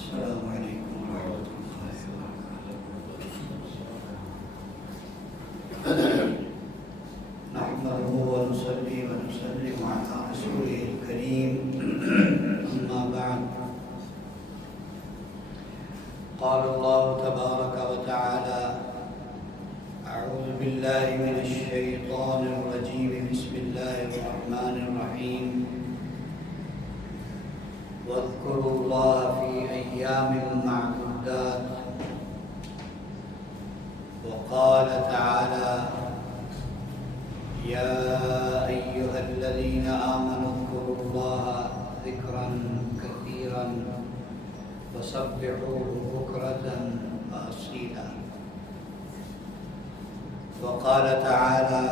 السلام علیکم ورحمۃ اللہ نحمده ونصلي ونسلم على رسوله الكريم أما بعد قال الله تبارك وتعالى أعوذ بالله من الشيطان الرجيم بسم الله الرحمن الرحيم واذكروا الله في أيام معدودات وقال تعالى يا أيها الذين آمنوا اذكروا الله ذكرا كثيرا وسبحوه بكرة وأصيلا وقال تعالى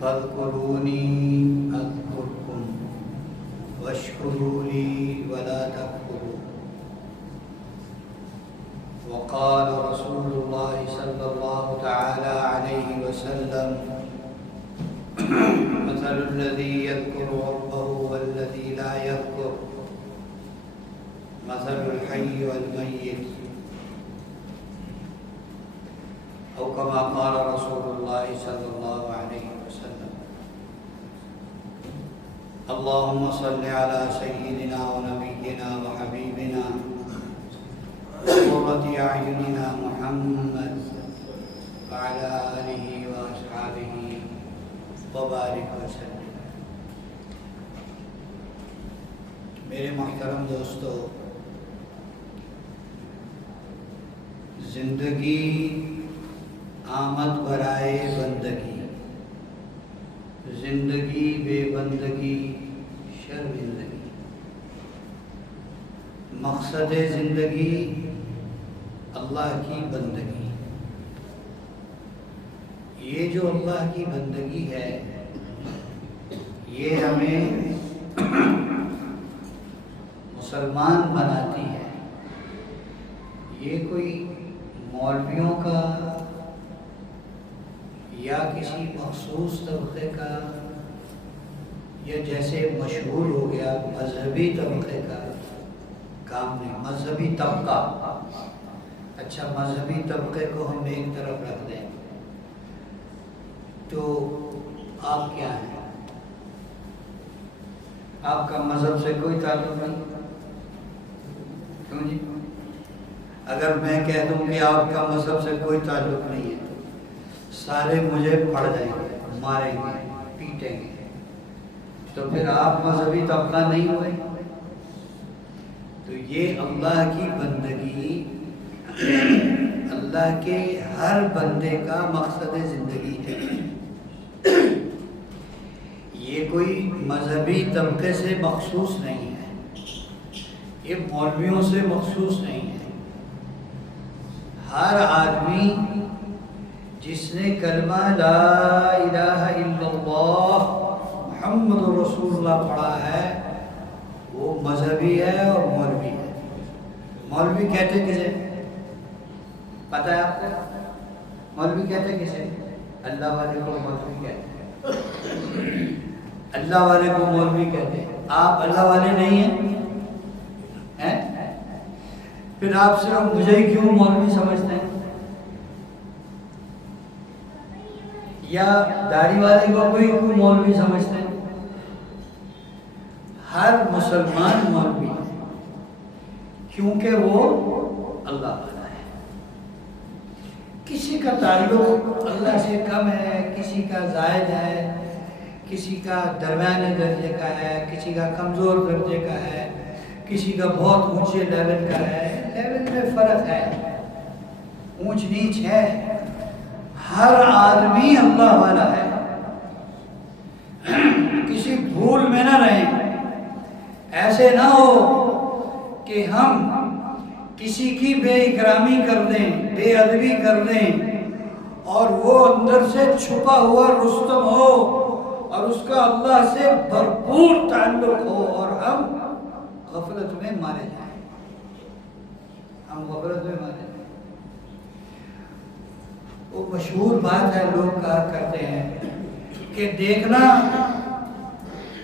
فاذكروني أذكركم واشكروا لي ولا تكفروا وقال رسول الله صلى الله تعالى عليه وسلم مثل الذي يذكر ربه والذي لا يذكر مثل الحي والميت أو كما قال رسول الله صلى الله عليه وسلم اللهم صل على سيدنا ونبينا وحبيبنا وقرة أعيننا محمد وعلى آله وأصحابه وبارك وسلم. میرے محترم دوستو، زندگی آمد برائے بندگی، زندگی بے بندگی شرمندگی. مقصد زندگی اللہ کی بندگی. یہ جو اللہ کی بندگی ہے یہ ہمیں مسلمان بناتی ہے. یہ کوئی مولویوں کا یا کسی مخصوص طبقے کا یا جیسے مشہور ہو گیا مذہبی طبقے کا کام نہیں. مذہبی طبقہ، اچھا مذہبی طبقے کو ہم ایک طرف رکھ دیں تو آپ کیا ہیں؟ آپ کا مذہب سے کوئی تعلق نہیں. کیوں جی؟ اگر میں کہہ دوں کہ آپ کا مذہب سے کوئی تعلق نہیں ہے سارے مجھے پڑ جائیں گے، ماریں گے، پیٹیں گے، تو پھر آپ مذہبی طبقہ نہیں ہوئے. تو یہ اللہ کی بندگی، اللہ کے ہر بندے کا مقصد زندگی ہے. یہ کوئی مذہبی طبقے سے مخصوص نہیں ہے، یہ مولویوں سے مخصوص نہیں ہے. ہر آدمی جس نے کلمہ لا الہ الا اللہ محمد رسول اللہ پڑھا ہے وہ مذہبی ہے اور مولوی ہے. مولوی کہتے کسے؟ پتہ ہے آپ کو مولوی کہتے کسے؟ اللہ والے کو مولوی کہتے ہیں. اللہ والے کو مولوی کہتے ہیں. آپ اللہ والے نہیں ہیں؟ پھر آپ صرف مجھے ہی کیوں مولوی سمجھتے ہیں؟ یا داڑھی والے کو کوئی کیوں مولوی سمجھتے ہیں؟ ہر مسلمان مولوی ہے کیونکہ وہ اللہ والا ہے. کسی کا تعلق اللہ سے کم ہے، کسی کا زائد ہے، کسی کا درمیانے درجے کا ہے، کسی کا کمزور درجے کا ہے، کسی کا بہت اونچے لیول کا ہے. لیول میں فرق ہے، اونچ نیچ ہے. ہر آدمی اللہ والا ہے. کسی بھول میں نہ رہیں. ایسے نہ ہو کہ ہم کسی کی بے اکرامی کر دیں، بے ادبی کر دیں اور وہ اندر سے چھپا ہوا رستم ہو اور اس کا اللہ سے بھرپور تعلق ہو اور ہم غفلت میں مارے جائیں. ہم غفلت میں مارے جائیں. وہ مشہور بات ہے، لوگ کہا کرتے ہیں کہ دیکھنا،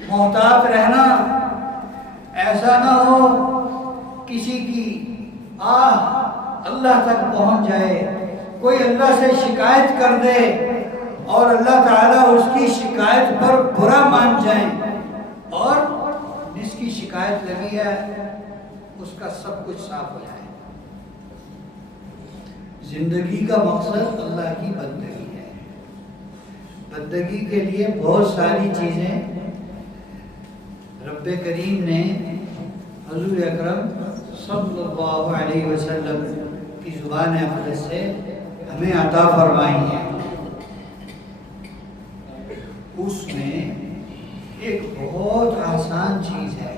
محتاط رہنا، ایسا نہ ہو کسی کی اللہ تک پہنچ جائے، کوئی اللہ سے شکایت کر دے اور اللہ تعالیٰ اس کی شکایت پر برا مان جائیں، اور جس کی شکایت لگی ہے اس کا سب کچھ صاف ہو جائے۔ زندگی کا مقصد اللہ کی بندگی ہے۔ بندگی کے لیے بہت ساری چیزیں رب کریم نے حضور اکرم صلی اللہ علیہ وسلم کی زبان اقدس سے ہمیں عطا فرمائی ہیں۔ اس میں ایک بہت آسان چیز ہے،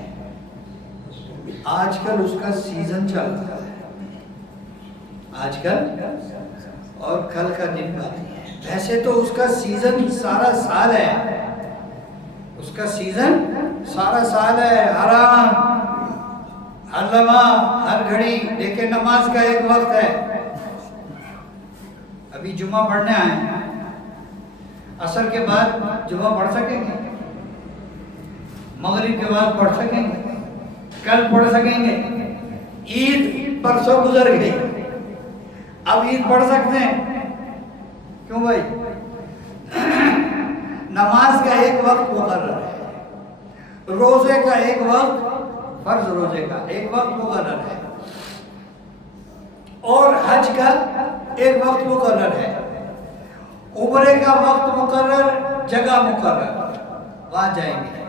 آج کل اس کا سیزن چل رہا ہے، آج کل اور کل کا دن باقی ہے۔ ویسے تو اس کا سیزن سارا سال ہے، اس کا سیزن سارا سال ہے، حرام ہر لمحہ ہر گھڑی، لیکن نماز کا ایک وقت ہے۔ ابھی جمعہ پڑھنے آئے ہیں، عصر کے بعد جمعہ پڑھ سکیں گے، مغرب کے بعد پڑھ سکیں گے، کل پڑھ سکیں گے۔ عید پرسوں گزر گئی، اب عید پڑھ سکتے ہیں؟ کیوں بھائی؟ نماز کا ایک وقت مقرر ہے، روزے کا ایک وقت، فرض روزے کا ایک وقت مقرر ہے، اور حج کا ایک وقت مقرر ہے، عمرے کا وقت مقرر، جگہ مقرر، وہاں جائیں گے۔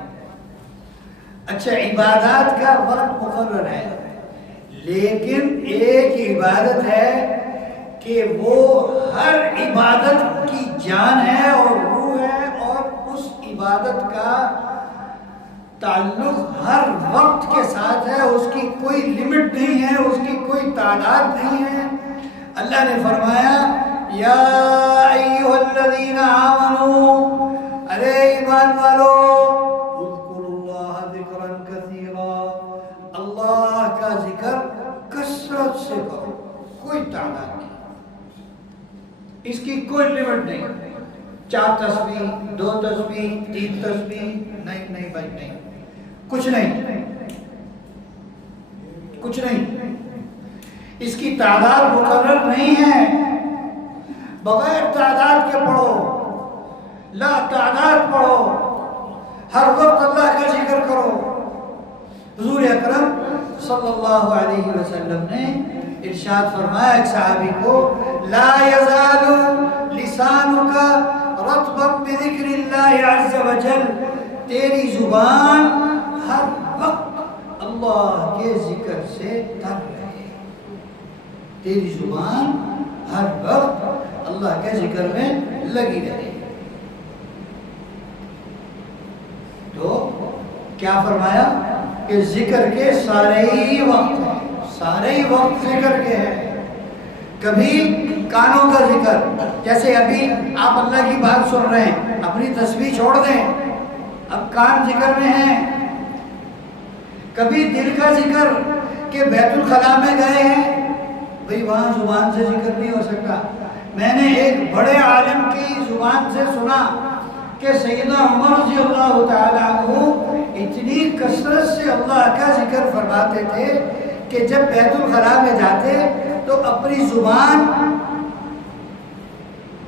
اچھا، عبادات کا وقت مقرر ہے، لیکن ایک عبادت ہے کہ وہ ہر عبادت کی جان ہے اور روح ہے، اور اس عبادت کا تعلق ہر وقت کے ساتھ ہے، اس کی کوئی لمٹ نہیں ہے، اس کی کوئی تعداد نہیں ہے۔ اللہ نے فرمایا یا ایھا الذین آمنوا، ارے ایمان والو، اذکروا اللہ ذکرا کثیرا، اللہ کا ذکر کثرت سے کرو، کوئی تعداد نہیں، اس کی کوئی لمٹ نہیں، 4 تسبیح، 2 تسبیح، 3 تسبیح، نہیں بھائی نہیں، کچھ نہیں، اس کی تعداد مقرر نہیں ہے، بغیر تعداد کے پڑھو، لا تعداد پڑھو، ہر وقت اللہ کا ذکر کرو۔ حضور اکرم صلی اللہ علیہ وسلم نے ارشاد فرمایا ایک صحابی کو، لا یزال لسانک رطبا بذکر اللہ عز وجل، تیری زبان ہر وقت اللہ کے ذکر سے تر رہے، تیری زبان ہر وقت اللہ کے ذکر میں لگی رہے۔ تو کیا فرمایا کہ ذکر کے سارے ہی وقت ہیں، سارے ہی وقت ذکر کے ہیں۔ کبھی کانوں کا ذکر، جیسے ابھی آپ اللہ کی بات سن رہے ہیں، اپنی تسبیح چھوڑ دیں، اب کان ذکر میں ہیں۔ کبھی دل کا ذکر کہ بیت الخلاء میں گئے ہیں، بھئی وہاں زبان سے ذکر نہیں ہو سکتا۔ میں نے ایک بڑے عالم کی زبان سے سنا کہ سیدنا عمر رضی اللہ تعالیٰ عنہ اتنی کثرت سے اللہ کا ذکر فرماتے تھے کہ جب بیت الخلاء میں جاتے تو اپنی زبان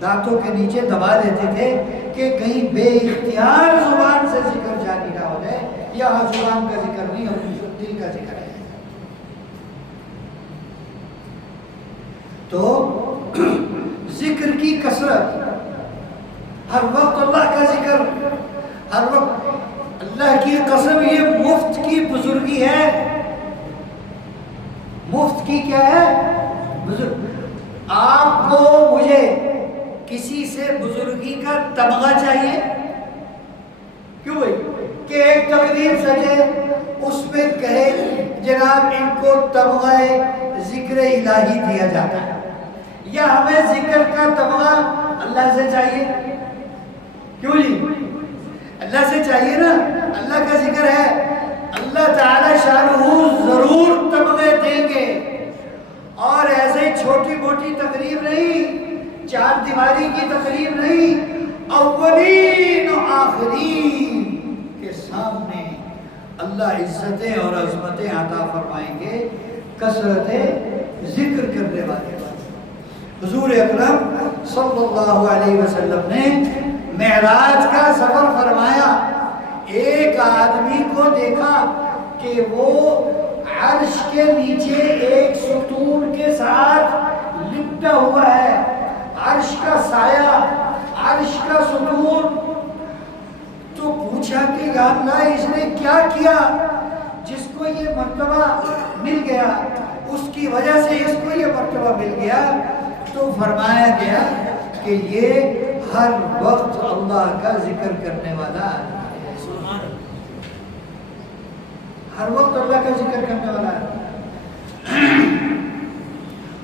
دانتوں کے نیچے دبا دیتے تھے کہ کہیں بے اختیار زبان سے ذکر جاری نہ ہو جائے۔ یہاں زبان کا ذکر نہیں، اور دل کا ذکر ہے۔ تو ذکر کی کثرت، ہر وقت اللہ کا ذکر، ہر وقت اللہ کی قسم، یہ مفت کی بزرگی ہے۔ مفت کی کیا ہے؟ بزرگ۔ آپ کو مجھے کسی سے بزرگی کا تمغہ چاہیے؟ کیوں بھائی؟ کہ ایک تقریب سجے، اس میں کہے جناب ان کو تمغہ ذکر الہی دیا جاتا ہے، یا ہمیں ذکر کا تمغہ اللہ سے چاہیے؟ کیوں جی؟ اللہ سے چاہیے نا، اللہ کا ذکر ہے، اللہ تعالی شانہ ضرور تمغے دیں گے۔ اور ایسے چھوٹی موٹی تقریب نہیں، 4 دیواری کی تقریب نہیں، اولین و آخرین کے سامنے اللہ عزتیں اور عظمتیں عطا فرمائیں گے۔ کثرت ذکر کرنے والے. حضور اکرم صلی اللہ علیہ وسلم نے معراج کا سفر فرمایا. ایک آدمی کو دیکھا کہ وہ عرش کے نیچے ایک ستون کے ساتھ لپٹا ہوا ہے. عرش کا سایہ، عرش کا ستون. تو پوچھا کہ یا اللہ اس نے کیا کیا جس کو یہ مرتبہ مل گیا، اس کی وجہ سے اس کو یہ مرتبہ مل گیا. تو فرمایا گیا کہ یہ ہر وقت اللہ کا ذکر کرنے والا ہے. ہر وقت اللہ کا ذکر کرنے والا ہے.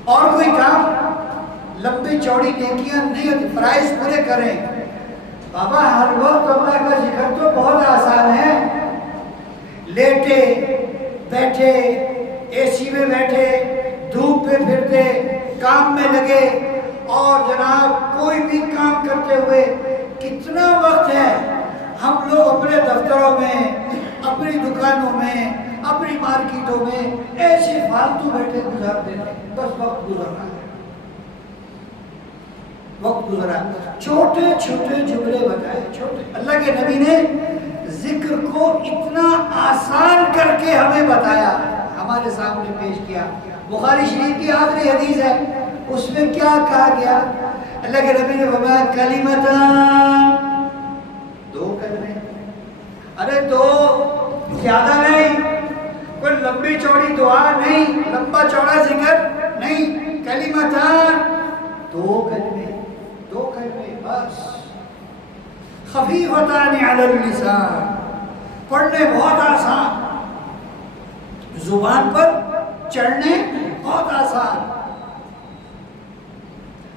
اور کوئی کام لمبی چوڑی نیکیاں نہیں ہوتی، فرائض پورے کریں. بابا ہر وقت اللہ کا ذکر تو بہت آسان ہے. لیٹے بیٹھے، اے سی میں بیٹھے، دھوپ پہ پھرتے، کام میں لگے، اور جناب کوئی بھی کام کرتے ہوئے کتنا وقت ہے ہم لوگ اپنے دفتروں میں، اپنی دکانوں میں، اپنی مارکیٹوں میں ایسے فالتو بیٹھے گزار دیتے ہیں. بس وقت گزر رہا ہے، وقت گزرا. چھوٹے چھوٹے جملے بتائے. چھوٹے اللہ کے نبی نے ذکر کو اتنا آسان کر کے ہمیں بتایا، ہمارے سامنے پیش کیا. بخاری شریف کی آخری حدیث ہے، اس میں کیا کہا گیا؟ اللہ کے نبی نے فرمایا کلمتان، دو کلمے. ارے دو، زیادہ نہیں، کوئی لمبی چوڑی دعا نہیں، لمبا چوڑا ذکر نہیں. کلمتان، دو کلمے، دو کلمے بس. خفیفتان علی اللسان، پڑھنے بہت آسان، زبان پر چڑھنے بہت آسان.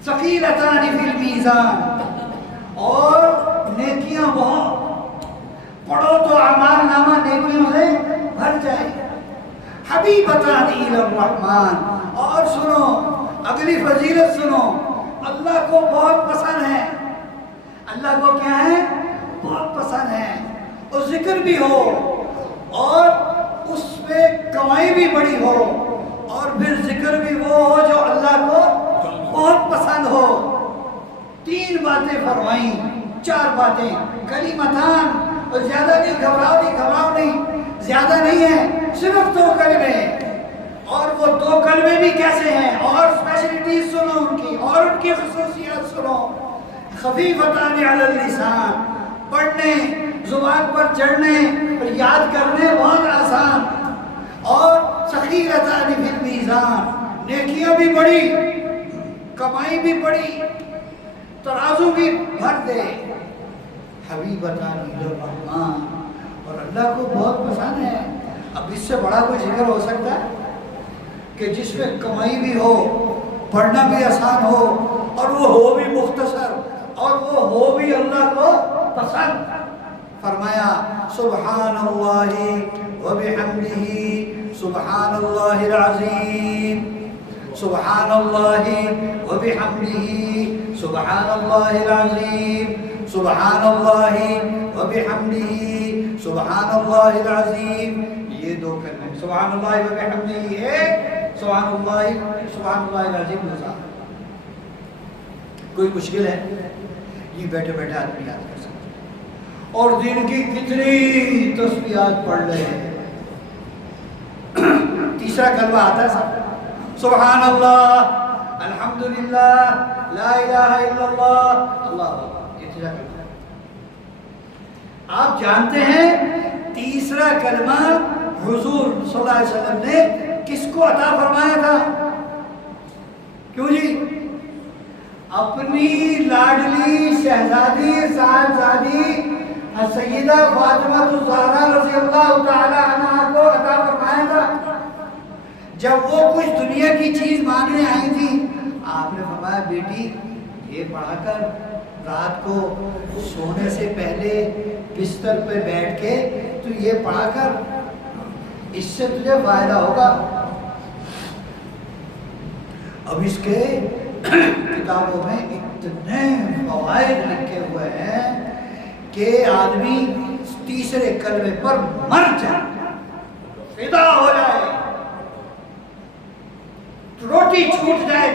ثقیلتان فی المیزان، اور نیکیاں بہت، پڑھو تو اعمال نامہ نیکیوں سے بھر جائے. حبیبتان الی الرحمن، اور سنو اگلی فضیلت سنو، اللہ کو بہت پسند ہے. اللہ کو کیا ہے؟ بہت پسند ہے. اور ذکر بھی ہو، اور اس میں کمائی بھی بڑی ہو، اور پھر ذکر بھی وہ ہو جو اللہ کو بہت پسند ہو. تین باتیں فرمائیں، چار باتیں. کلمتان، اور زیادہ نہیں، گھبراؤ نہیں، زیادہ نہیں ہے، صرف دو کلمے. اور وہ دو کلمے بھی کیسے ہیں، اور اسپیشلٹیز سنو ان کی، اور ان کی خصوصیات سنو. خفیفتان علی اللسان، پڑھنے، زبان پر چڑھنے اور یاد کرنے بہت آسان. اور ثقیلتان فی المیزان، نیکیاں بھی بڑی، کمائی بھی بڑی، ترازو بھی بھر دے. حبیبتان الی الرحمن، اور اللہ کو بہت پسند ہے. اب اس سے بڑا کوئی ذکر ہو سکتا ہے کہ جس میں کمائی بھی ہو، پڑھنا بھی آسان ہو، اور وہ ہو بھی مختصر، اور وہ ہو بھی اللہ کو پسند. فرمایا سبحان اللہ وبحمدہ سبحان اللہ العظیم، سبحان اللہ وبحمدہ سبحان اللہ العظیم، سبحان اللہ وبحمدہ سبحان اللہ العظیم. یہ دو کلمے، سبحان اللہ وبحمدہ ایک، سبحان اللہ العظیم دوسرا. کوئی مشکل ہے؟ یہ بیٹھے بیٹھے آدمی یاد کر سکتے ہیں. اور دن کی کتنی تسبیحات پڑھ رہے ہیں. تیسرا کلمہ آتا ہے صاحب، سبحان اللہ، الحمدللہ، لا الہ الا اللہ، اللہ اکبر. یہ تیسرا کلمہ. آپ جانتے ہیں تیسرا کلمہ حضور صلی اللہ علیہ وسلم نے کس کو عطا فرمایا تھا؟ کیوں جی؟ اپنی لاڈلی شہزادی صاحبزادی سیدہ فاطمہ الزہرا رضی اللہ تعالی عنہا کو عطا فرمایا تھا. جب وہ کچھ دنیا کی چیز مانگنے آئی تھی، آپ نے فرمایا بیٹی یہ پڑھا کر رات کو سونے سے پہلے بستر پہ بیٹھ کے تو یہ پڑھا کر، اس سے تجھے فائدہ ہوگا. اب اس کے کتابوں میں اتنے فوائد لکھے ہوئے ہیں کہ آدمی تیسرے کلمے پر مر جائے، فدا ہو جائے. روٹی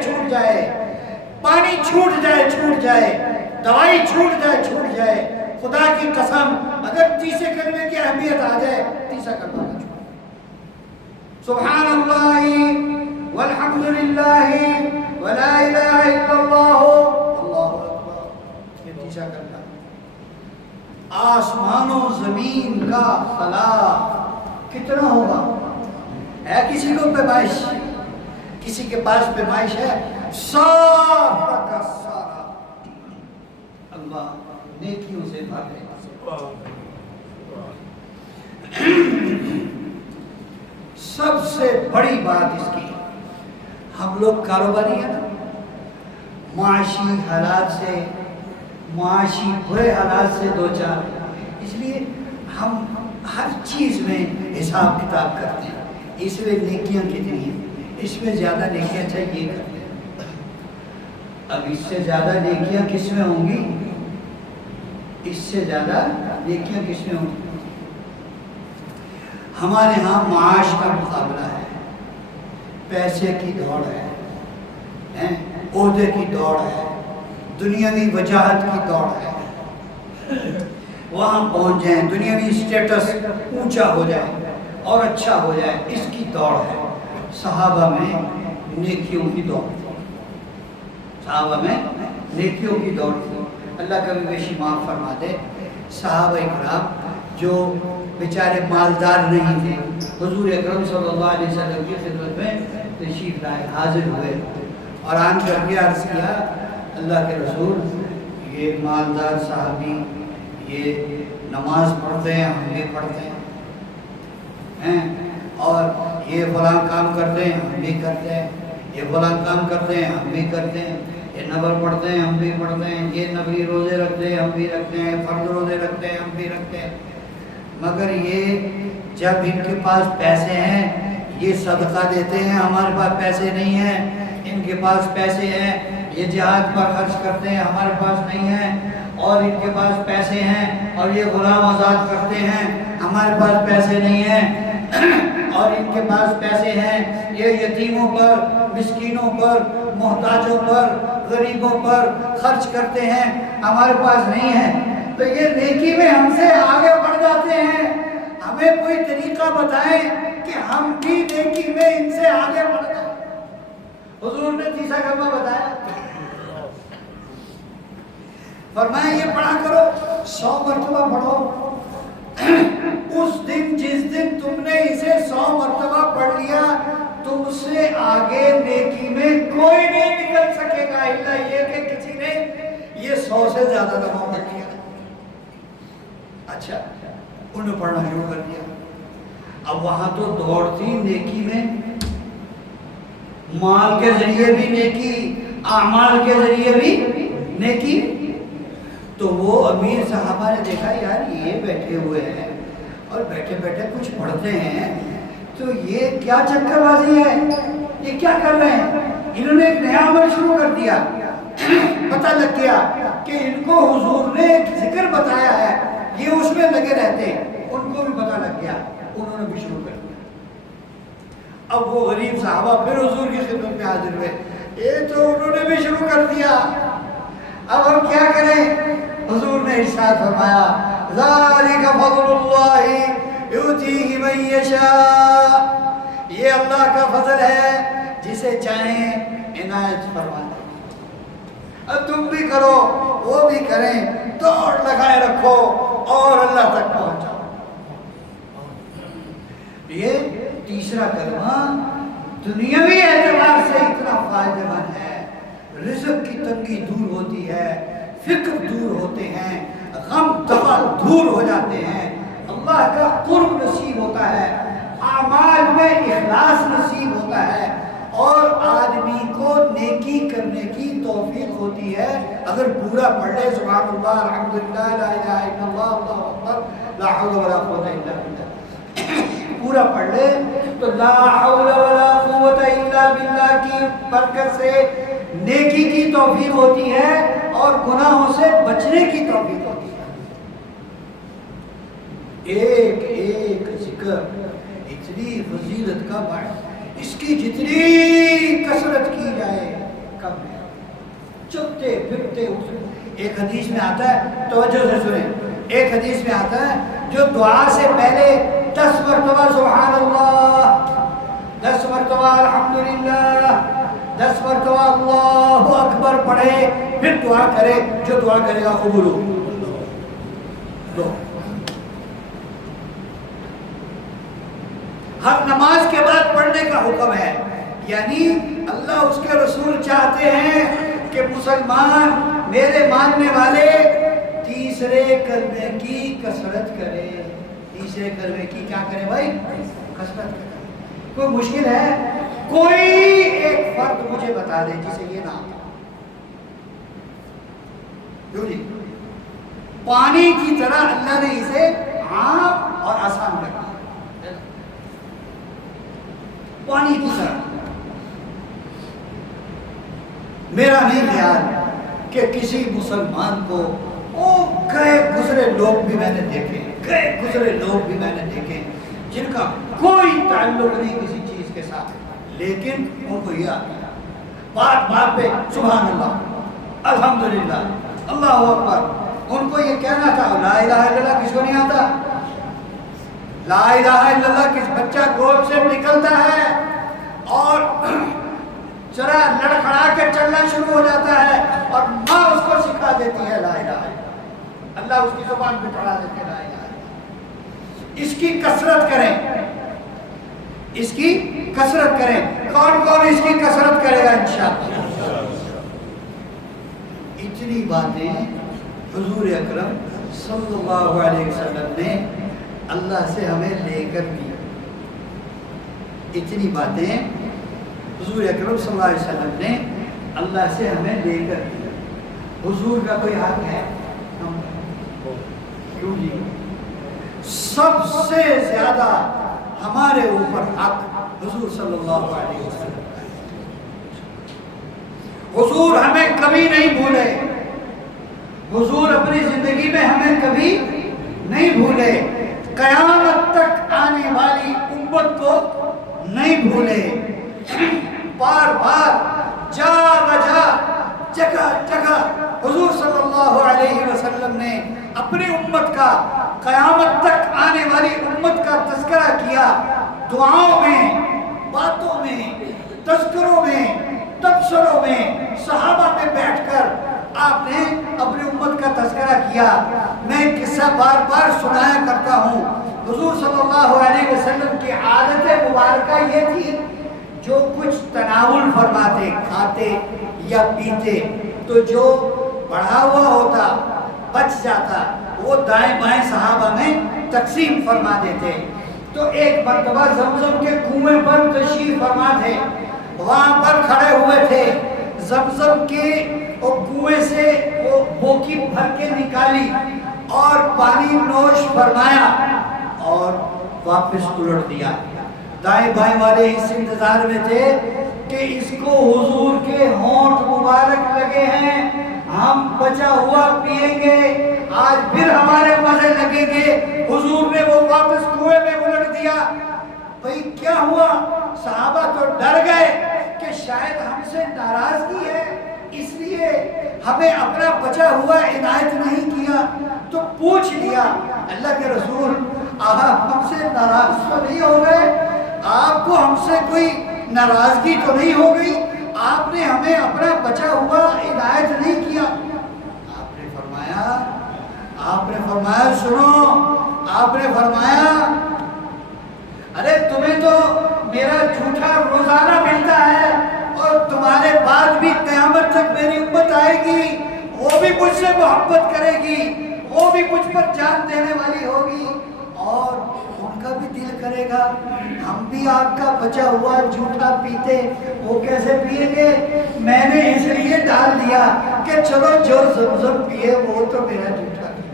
چھوٹ جائے, پانی چھوٹ جائے, دوائی چھوٹ جائے, خدا کی قسم اگر تیسرے کلمے کی اہمیت آ جائے تیسرا کلمہ نہ چھوڑے. سبحان اللہ والحمد للہ ولا الہ الا اللہ اللہ اکبر, یہ تیسرا کلمہ. آسمان و زمین کا خلا کتنا ہوگا؟ ہے کسی کو پیمائش؟ کسی کے پاس پیمائش ہے؟ سارا کا سارا اللہ نیکیوں سے بھر ہے. سب سے بڑی بات اس کی, ہم لوگ کاروباری ہیں نا, معاشی حالات سے, معاشی برے حالات سے دو چار, اس لیے ہم ہر چیز میں حساب کتاب کرتے ہیں. اس میں نیکیاں کتنی ہیں, اس میں زیادہ نیکیاں چاہیے کرتے ہیں. اب اس سے زیادہ نیکیاں کس میں ہوں گی؟ اس سے زیادہ نیکیاں کس میں ہوں گی؟ ہمارے ہاں معاش کا مقابلہ ہے, پیسے کی دوڑ ہے, عہدے کی دوڑ ہے, دنیاوی وجاہت کی دوڑ ہے. وہاں پہنچ جائیں, دنیاوی اسٹیٹس اونچا ہو جائے اور اچھا ہو جائے, اس کی دوڑ ہے. صحابہ میں نیکیوں کی دوڑ تھی, صحابہ میں نیکیوں کی دوڑ تھی. اللہ کا بھی بیشی معاف فرما دے. صحابہ اکرام جو بیچارے مالدار نہیں تھے, حضور اکرم صلی اللہ علیہ وسلم کی خدمت میں تشریف لائے, حاضر ہوئے اور آن کر کے عرض کیا, اللہ کے رسول یہ مالدار صحابی یہ نماز پڑھتے ہیں, ہم بھی پڑھتے ہیں, اور یہ فلاں کام کرتے ہیں, ہم بھی کرتے ہیں, یہ فلاں کام کرتے ہیں, ہم بھی کرتے ہیں, یہ نفل پڑھتے ہیں, ہم بھی پڑھتے ہیں, یہ نفلی روزے رکھتے ہیں, ہم بھی رکھتے ہیں, فرض روزے رکھتے ہیں, ہم بھی رکھتے ہیں. مگر یہ جب ان کے پاس پیسے ہیں یہ صدقہ دیتے ہیں, ہمارے پاس پیسے نہیں ہیں. ان کے پاس پیسے ہیں, یہ جہاد پر خرچ کرتے ہیں, ہمارے پاس نہیں ہیں. اور ان کے پاس پیسے ہیں اور یہ غلام آزاد کرتے ہیں, ہمارے پاس پیسے نہیں ہیں. اور ان کے پاس پیسے ہیں, یہ یتیموں پر, مسکینوں پر, محتاجوں پر, غریبوں پر خرچ کرتے ہیں, ہمارے پاس نہیں ہیں. تو یہ نیکی میں ہم سے آگے بڑھ جاتے ہیں. ہمیں کوئی طریقہ بتائیں کہ ہم بھی نیکی میں ان سے آگے بڑھ جائیں. حضور نے تیسرا کلمہ بتایا, فرمایا یہ پڑھا کرو, 100 مرتبہ پڑھو. اس دن جس دن تم نے اسے 100 مرتبہ پڑھ لیا, تم سے آگے نیکی میں کوئی نہیں نکل سکے گا الا یہ کہ کسی نے یہ 100 سے زیادہ دفعہ پڑھ لیا. اچھا, انہوں نے پڑھنا شروع کر دیا. اب وہاں تو دوڑ تھی نیکی میں, مال کے ذریعے بھی نیکی, اعمال کے ذریعے بھی نیکی. تو وہ امیر صحابہ نے دیکھا یار یہ بیٹھے ہوئے ہیں اور بیٹھے بیٹھے کچھ پڑھتے ہیں, تو یہ کیا چکر بازی ہے, یہ کیا کر رہے ہیں. انہوں نے ایک نیا عمل شروع کر دیا. پتہ لگ گیا کہ ان کو حضور نے ایک ذکر بتایا ہے, یہ اس میں لگے رہتے ہیں. ان کو بھی پتہ لگ گیا, انہوں نے بھی شروع کر دیا. اب وہ غریب صحابہ پھر حضور کی خدمت میں حاضر ہوئے, یہ تو انہوں نے بھی شروع کر دیا, اب ہم کیا کریں. حضور نے ارشاد فرمایا, ذالک فضل اللہ یؤتیہ من یشاء, یہ اللہ کا فضل ہے, جسے چاہیں عنایت فرما دیں. اب تم بھی کرو, وہ بھی کریں, دوڑ لگائے رکھو اور اللہ تک پہنچ جاؤ. یہ تیسرا کلمہ دنیاوی اعتبار سے اتنا فائدہ مند ہے. رزق کی تنگی دور ہوتی ہے, فکر دور ہوتے ہیں, غم دفع دور ہو جاتے ہیں, اللہ کا قرب نصیب ہوتا ہے, اعمال میں اخلاص نصیب ہوتا ہے, اور آدمی کو نیکی کرنے کی توفیق ہوتی ہے. اگر پورا پڑھ لے سبحان اللہ, الحمدللہ, لا الہ الا اللہ, اللہ اکبر, لا حول ولا قوت الا باللہ, پورا پڑھ لے تو لا حول ولا قوت الا باللہ کی برکت سے نیکی کی توفیق ہوتی ہے اور گناہوں سے بچنے کی توفیق ہوتی ہے. ایک ایک ذکر اتنی فضیلت کا باعث, اس کی جتنی کثرت کی جائے کم ہے. چلتے پھرتے ایک حدیث میں آتا ہے، توجہ سے سنیں، ایک حدیث میں آتا ہے جو دعا سے پہلے 10 مرتبہ سبحان اللہ، 10 مرتبہ الحمدللہ، 10 مرتبہ اللہ اکبر پڑھے، پھر دعا کرے، جو دعا کرے گا قبول ہو. ہر نماز کے بعد پڑھنے کا حکم ہے. یعنی اللہ اس کے رسول چاہتے ہیں کہ مسلمان میرے ماننے والے تیسرے کلمے کی کثرت کرے. تیسرے کلمے کی کیا کرے بھائی؟ کثرت کرے. کوئی مشکل ہے؟ کوئی ایک فرد مجھے بتا دے جسے یہ نہ آتا. جو جی پانی کی طرح اللہ نے اسے عام اور آسان رکھا. پانی کی طرح. میرا نہیں خیال کہ کسی مسلمان کو گئے گزرے لوگ بھی میں نے دیکھے، گئے گزرے لوگ بھی میں نے دیکھے جن کا کوئی تعلق نہیں کسی چیز کے ساتھ، لیکن ان کو یہ آتا ہے بات بات پہ سبحان اللہ الحمدللہ اللہ اکبر. ان کو یہ کہنا تھا لا الہ الا اللہ. کس کو نہیں آتا لا الہ الا اللہ؟ کس بچہ گود سے نکلتا ہے اور ذرا لڑکھڑا کے چلنا شروع ہو جاتا ہے اور ماں اس کو سکھا دیتی ہے لا الہ الا اللہ. اللہ اس کی زبان پہ پڑھا دیتے لا الہ الا اللہ. اس کی کثرت کریں، اس کی کثرت کریں. کون کون اس کی کثرت کرے گا انشاءاللہ؟ اتنی باتیں حضور اکرم صلی اللہ علیہ وسلم نے اللہ سے ہمیں لے کر دی. اتنی باتیں حضور اکرم صلی اللہ علیہ وسلم نے اللہ سے ہمیں لے کر دی. حضور کا کوئی حق ہے؟ کیوں جی؟ سب سے زیادہ ہمارے اوپر حق حضور صلی اللہ علیہ وسلم. حضور ہمیں کبھی نہیں بھولے. حضور اپنی زندگی میں ہمیں کبھی نہیں بھولے. قیامت تک آنے والی امت کو نہیں بھولے. بار بار جا بجا جگہ جگہ حضور صلی اللہ علیہ وسلم نے اپنی امت کا، قیامت تک آنے والی امت کا تذکرہ کیا. دعاؤں میں، باتوں میں، تذکروں میں، تبصروں میں، صحابہ میں بیٹھ کر آپ نے اپنی امت کا تذکرہ کیا. میں قصہ بار بار سنایا کرتا ہوں. حضور صلی اللہ علیہ وسلم کی عادت مبارکہ یہ تھی جو کچھ تناول فرماتے، کھاتے یا پیتے، تو جو بڑھا ہوا ہوتا، بچ جاتا، وہ دائیں بائیں صحابہ میں تقسیم فرما دیتے. تو ایک مرتبہ زمزم کے کنویں پر تشریف فرما تھے، وہاں پر کھڑے ہوئے تھے. زمزم کے کنویں سے وہ بوکی بھر کے نکالی اور پانی نوش فرمایا اور واپس الٹ دیا. دائیں بائیں والے اس انتظار میں تھے کہ اس کو حضور کے ہونٹ مبارک لگے ہیں، ہم بچا ہوا پیئیں گے، آج پھر ہمارے مزے لگیں گے. حضور نے وہ واپس کنویں میں الٹ دیا. بھئی کیا ہوا؟ صحابہ تو ڈر گئے کہ شاید ہم سے ناراضگی ہے، اس لیے ہمیں اپنا بچا ہوا عنایت نہیں کیا. تو پوچھ لیا اللہ کے رسول آپ ہم سے ناراض تو نہیں ہو گئے؟ آپ کو ہم سے کوئی ناراضگی تو نہیں ہو گئی؟ آپ نے ہمیں اپنا بچا ہوا عنایت نہیں کیا. آپ نے فرمایا سنو، آپ نے فرمایا ارے تمہیں تو میرا جھوٹا روزانہ ملتا ہے اور تمہارے بعد بھی قیامت تک میری امت آئے گی، وہ بھی مجھ سے محبت کرے گی، وہ بھی مجھ پر جان دینے والی ہوگی اور ان کا بھی دل کرے گا ہم بھی آپ کا بچا ہوا جھوٹا پیتے. وہ کیسے پیئیں گے؟ میں نے اس لیے ڈال دیا کہ چلو جو زمزم پیے وہ تو میرا جھوٹا پیے.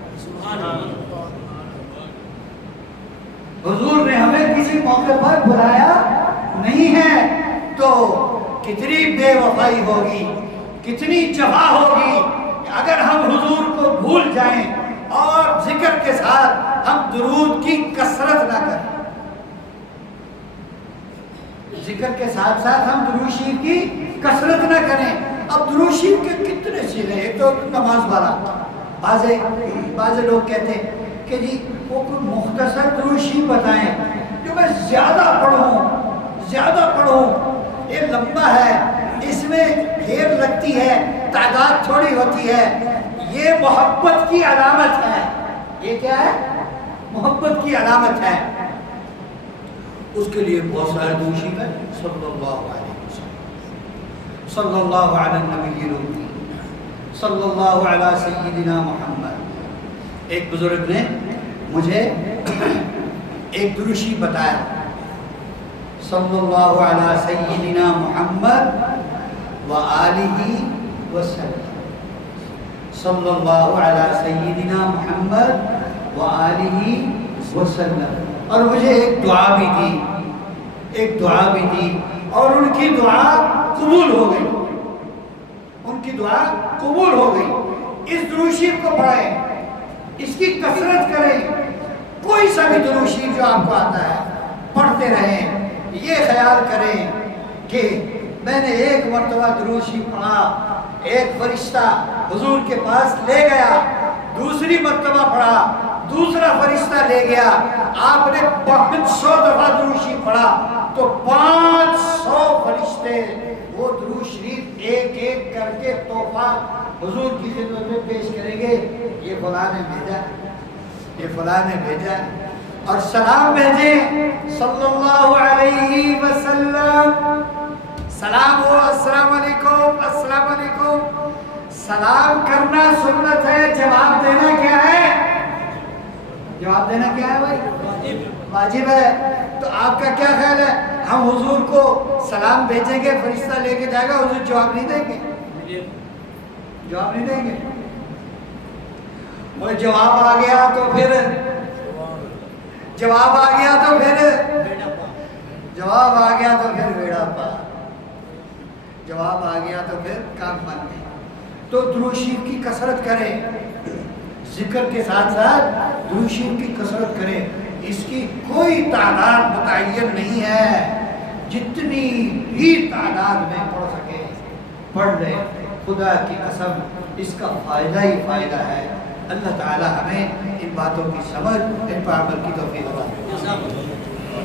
حضور نے ہمیں کسی موقع پر بلایا نہیں ہے تو کتنی بے وفائی ہوگی، کتنی جفا ہوگی اگر ہم حضور کو بھول جائیں اور ذکر کے ساتھ ہم درود کی کثرت نہ کریں. ذکر کے ساتھ ساتھ ہم درود شریف کی کثرت نہ کریں. اب درود شریف کے کتنے صیغے. ایک تو نماز والا بعض لوگ کہتے ہیں کہ جی وہ کوئی مختصر درود شریف بتائیں جو میں زیادہ پڑھوں. یہ لمبا ہے, اس میں ڈھیر لگتی ہے, تعداد تھوڑی ہوتی ہے. یہ محبت کی علامت ہے. یہ کیا ہے؟ محبت کی علامت ہے. اس کے لیے بہت سارے درود شریف ہیں. صلی اللہ علیہ وسلم, صلی اللہ علی النبی الامی, صلی اللہ علی سیدنا محمد. ایک بزرگ نے مجھے ایک درود شریف بتایا, صلی اللہ علی سیدنا محمد وآلہ وسلم, صلی اللہ علی سیدنا محمد وآلہ وسلم. اور مجھے ایک دعا بھی دی, اور ان کی دعا قبول ہو گئی. اس درود شریف کو پڑھیں, اس کی کثرت کریں. کوئی سا بھی درود شریف جو آپ کو آتا ہے پڑھتے رہیں. یہ خیال کریں کہ میں نے ایک مرتبہ درود شریف پڑھا, ایک فرشتہ حضور کے پاس لے گیا, دوسری مرتبہ پڑھا, دوسرا فرشتہ لے گیا. آپ نے 500 دفعہ درود شریف پڑھا تو 500 فرشتے وہ درود شریف ایک ایک کر کے تحفہ حضور کی خدمت میں پیش کریں گے. یہ فلاں نے بھیجا, یہ فلاں نے بھیجا. اور سلام بھیجیں صلی اللہ علیہ وسلم. سلام ہو, السلام علیکم, السلام علیکم. سلام کرنا سنت ہے, جواب دینا کیا ہے؟ جواب دینا کیا ہے بھائی؟ واجب ہے. تو آپ کا کیا خیال ہے, ہم حضور کو سلام بھیجیں گے, فرشتہ لے کے جائے گا, حضور جواب نہیں دیں گے؟ جواب نہیں دیں گے. اور جواب آ گیا تو پھر بیڑا پار. جواب آ گیا تو پھر کام بن گئے. تو درود شریف کی کثرت کریں, ذکر کے ساتھ ساتھ درود شریف کی کثرت کریں. اس کی کوئی تعداد متعین نہیں ہے, جتنی بھی تعداد میں پڑھ سکے پڑھ لیں. خدا کی قسم اس کا فائدہ ہی فائدہ ہے. اللہ تعالی ہمیں ان باتوں کی سمجھ, ان پر عمل کی توفیق عطا فرمائے.